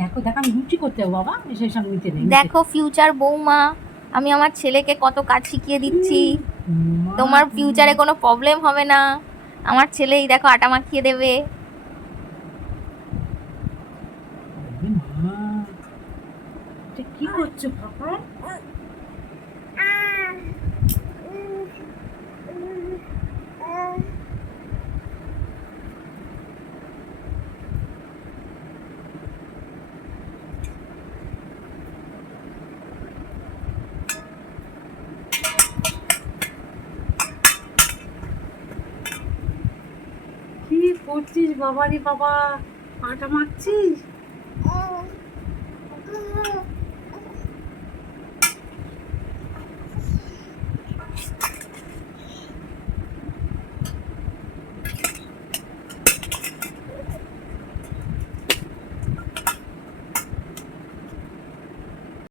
দেখো দেখো আমি রুটি করতে যাবো বাবা, সেই সঙ্গে নিতে নেই। দেখো ফিউচার বৌমা, আমি আমার ছেলেকে কত কাজ শিখিয়ে দিচ্ছি। তোমার ফিউচারে কোনো প্রবলেম হবে না। আমার ছেলেই দেখো আটা মাখিয়ে দেবে। মা এটা কি করছো পাপা? কি করছিস বাবা রে বাবা, আটা মাখছিস?